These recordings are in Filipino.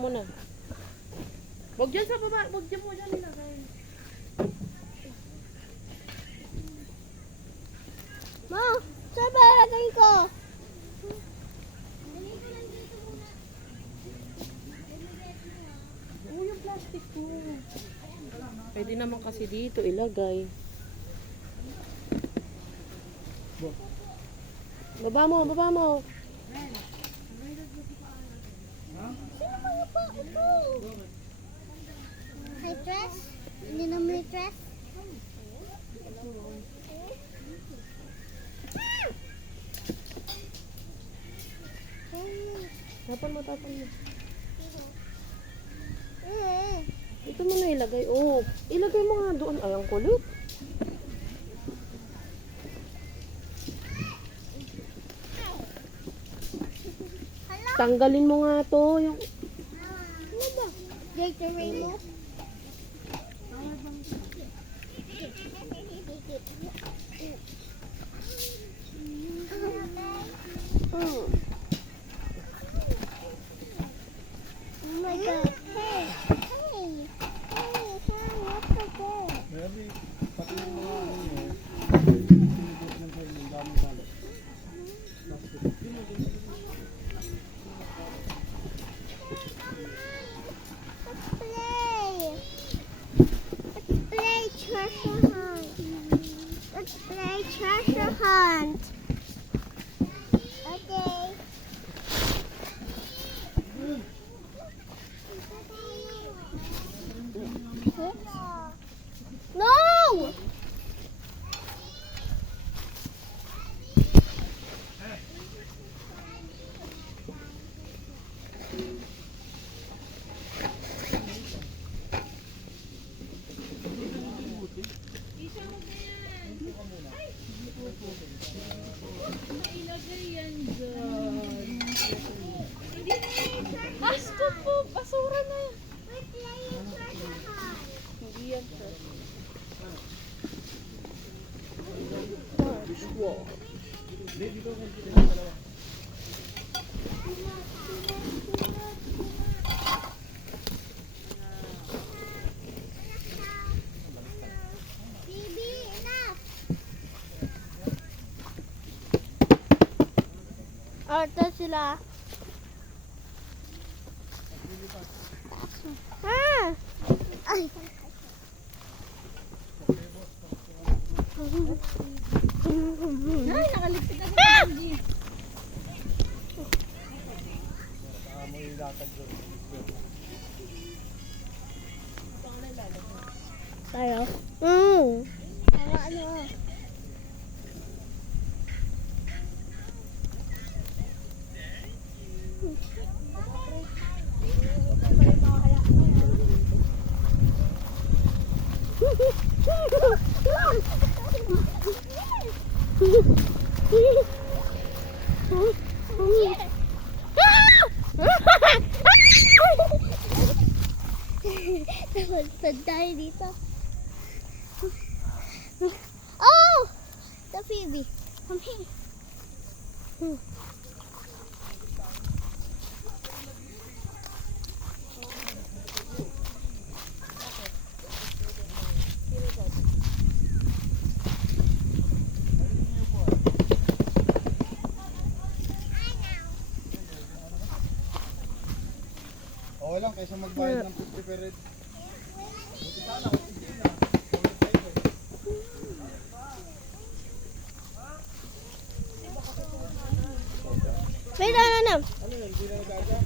mo na. Huwag dyan sa baba. Huwag dyan mo dyan nilagay. Ma, saan ba ilagay ko? Oo, yung plastic mo. Pwede naman kasi dito ilagay. Baba mo, baba mo. Sino mga pa ito? May dress? Hindi na may dress? Tapon mo, tapon mo. Ito mo na ilagay. Oh, ilagay mo nga doon. Ay, ang kulit. Tanggalin mo nga to. Yung... Ano ba? Gatorade mo? Oh my God. Hey! Hey! Hey! Hey! What's up there? Maybe, pati yung mga ano nyo, sinibot ng kayo ng dami-dami. Let's play! Let's play treasure hunt! Let's play treasure hunt! Okay. No! Asko po, basura na. We're playing treasure hunt. Hindi yan, sir. Baby, enough! Ito sila. Ah! Ay! Ay, nakaligpit na sa Benji. Tayo? Ano? Namanpad tayo dito. Oh! The Phoebe. Come here. Okay lang, kaysa magbayad ng 50 per head. Wait, ano? Ano yun, hindi na nagaga?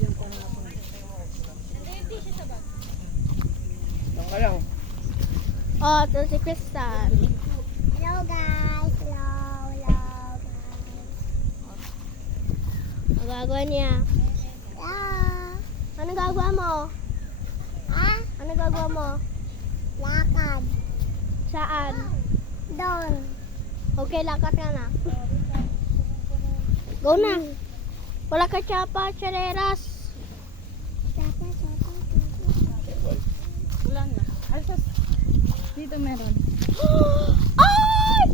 Lang ka lang. Oh, ito si Kristan. Hello guys. Hello guys. Ang gagawa niya. Ano gagawa mo? Ha? Ano gagawa mo? Lakad. Saan? Doon. Okay, lakad ka na. Go na. Wala ka tsapa, chareras. Tsapa. Wala na. Alsas. Dito meron. Ay! Ah!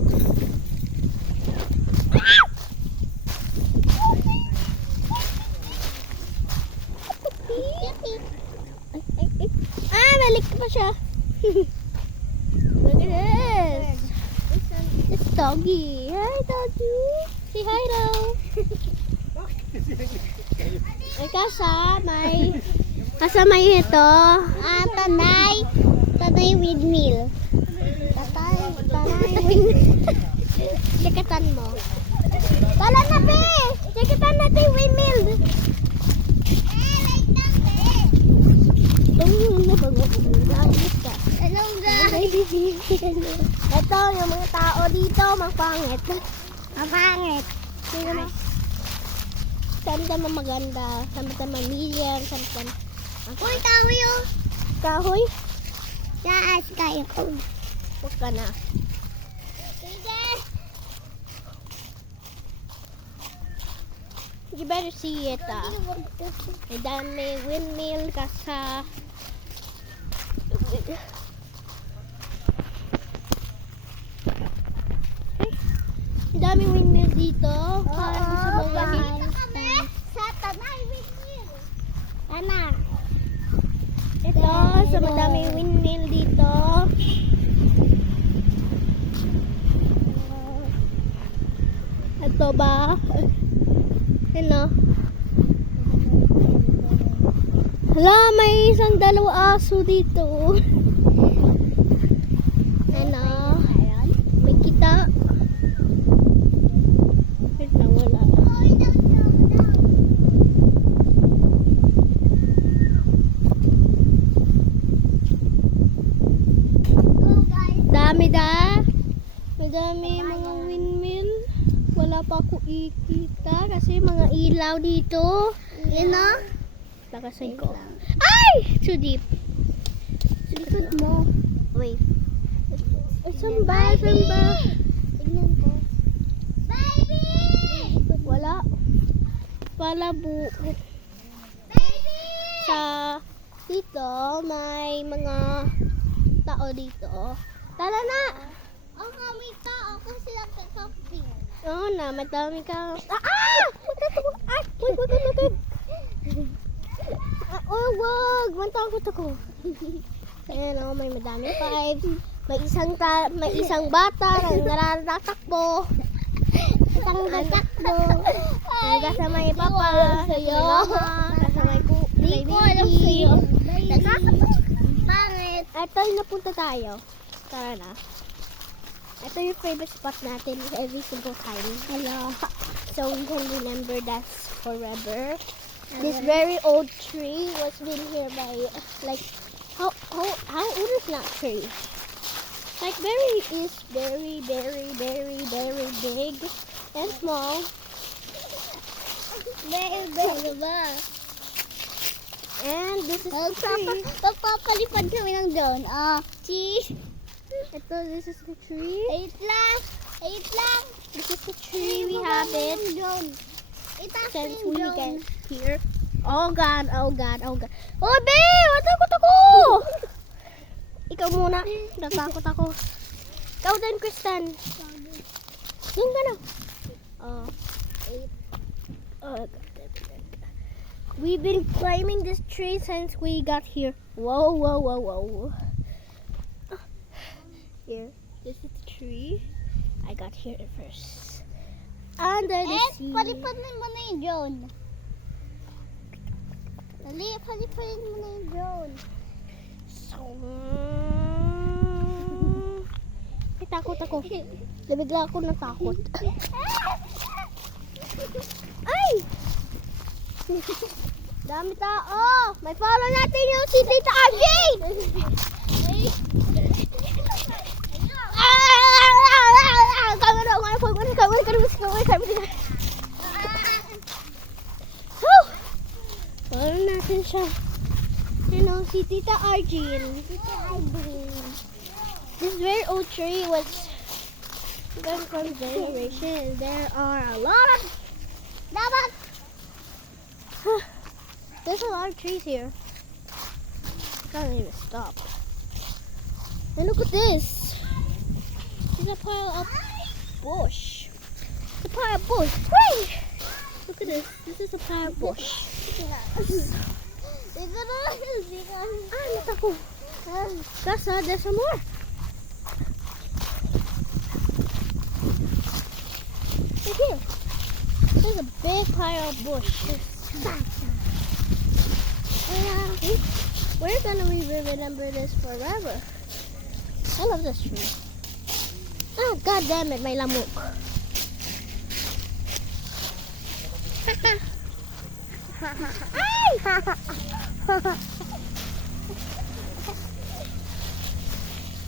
doggy. Hi, doggy. Say hi daw. Ay, may ito. Tanay windmill. Tanay windmill. Chekitan mo. Tala na, be! Chekitan natin yung windmill. Hello, guys. Ito, yung mga tao dito, mapangit. Mapangit. Sino mo? Sometimes maganda, sometimes medium, sometimes... Uy, kahoy oh! Kahoy? Taas kayo. Huwag ka na. You better see it, ah. May dami windmill kasa... May dami windmill dito. Parang gusto mong gawin. Sa Tanay windmill. Anak. Ito, sa madami windmill dito. Ito ba? Ano? Hala, may isang dalawa aso dito. Ano? May kita. Wait lang, wala. Dami da. Madami mga windmill. Wala pa ako ikita kasi mga ilaw dito. Yan na. Lakasan ko. Ay! Too deep. Likod mo. Wait. Saan ba? Saan ba? Tignan ko. Baby! Wala. Palabo. Baby! Sa dito, may mga tao dito. Tara na! May tao kasi nagkakamping. Oo na, madami ka. Ay! Wag! Oh, wag! Mantakot ako. Ayan o, may madami vibes. May isang bata na naratakbo. Isang tatakbo. Kasama yung papa. Kasama yung baby. Pangit. Ito yung napunta tayo. Tara na. Ito yung favorite spot natin every single time. Hello. So we can remember that forever. This very old tree was been here by like how old is that tree? Like very big and small. Very big. And this is the tree. Pagpapalipad kami ng drone. Cheese. Ito, this is the tree. Wait lang. This is the tree. We have it. Since we get here. Oh God. Oh, babe! Natakot ako! Ikaw muna. Natakot ako. Ikaw din, Kristen. Yung ka na. We've been climbing this tree since we got here. Whoa. Here. This is the tree. I got here first. Under the sea. Palipadin mo na yung drone. Palipadin mo na yung drone. So, takot ako. Nabigla ako natakot. Ay! Dami tao! May follow natin yung si Tita Arjay! Follow natin siya. Ano, si Tita Arjin. This very old tree was gone from generation. There are a lot of there's a lot of trees here. Can't even stop. And look at this. There's a pile of bush. A pile of bush. Whee! Look at this. This is a pile of bush. Natakot. Kasa, there's some more. a big pile of bushes. We're gonna remember this forever. I love this tree. Ah, god damn it, may lamok. Ay!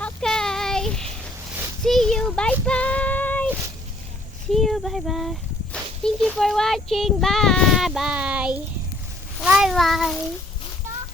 Okay. See you. Bye-bye. See you. Bye-bye. Thank you for watching. Bye-bye. Bye-bye.